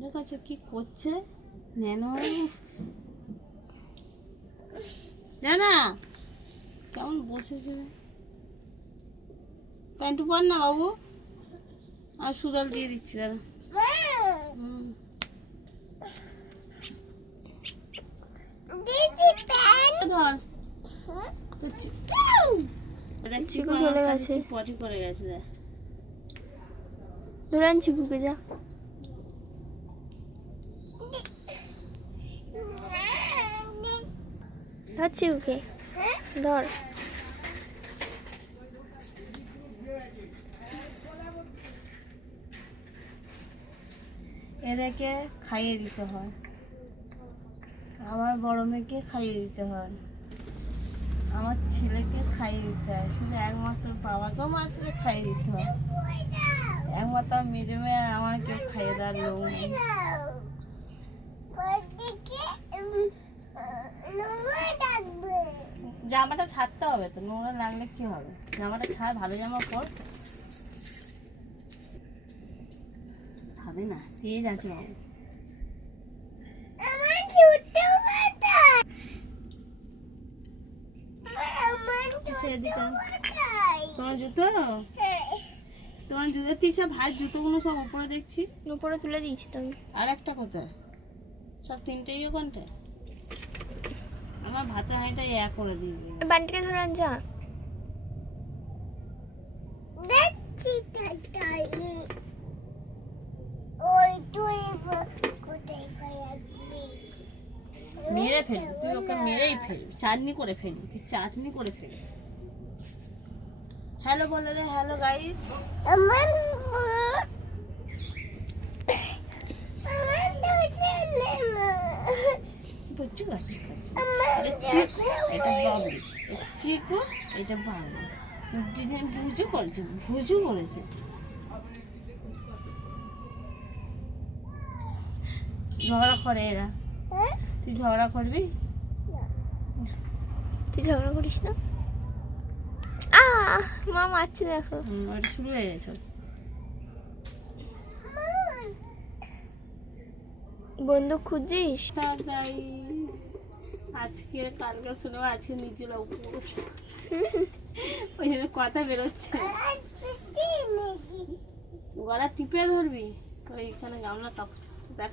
দেখাচ্ছে কি করছে নেনো জানা কেমন বসেছে প্যান্টু পর না বাবু আর সুদল দিয়ে দিচ্ছি দাদা ধর চিকু চলে গেছে পটি করে গেছে ধরে আনছি বুকে যা ধরছি ওকে ধর এদেরকে খাইয়ে দিতে হয় আমার বড় মেয়েকে খাইয়ে দিতে হয় আমার ছেলেকে খাইয়ে দিতে হয় শুধু একমাত্র বাবাকেও মাসে খাইয়ে দিতে হয় একমাত্র মেজে মেয়ে আমার কেউ খাইয়ে দেওয়ার লোক নেই জামাটা ছাড়তে হবে তো নোংরা লাগলে কি হবে জামাটা ছাড় ভালো জামা পর হবে না তেজ আছে বাবু তোমার জুতো তোমার জুতো সব ভাই জুতোগুলো সব উপরে দেখছি উপরে তুলে দিয়েছি তো আমি আর একটা কোথায় সব তিনটেই ওখানটায় আমার ভাতের হাঁড়িটা করে দিয়ে বান্টিকে ধরে আন যা মেরে ফেলবি তুই ওকে মেরেই ফেলবি চাটনি করে ফেলবি তুই চাটনি করে ফেলবি হ্যালো বলে রে হ্যালো গাইস বুঝছি পাচ্ছি এটা বাবলি চিকু এটা বাবলি ভুজু করেছে ভুজু করেছে ঝগড়া করে এরা তুই ঝগড়া করবি তুই ঝগড়া করিস না মা মারছে দেখো ওটা শুরু হয়ে গেছে বন্দুক খুঁজছিস আজকে কালকে শুনেও আজকে নিজেরা উপোস ওই জন্য কথা বেরোচ্ছে গলা টিপে ধরবি ওইখানে গামলা তখন দেখ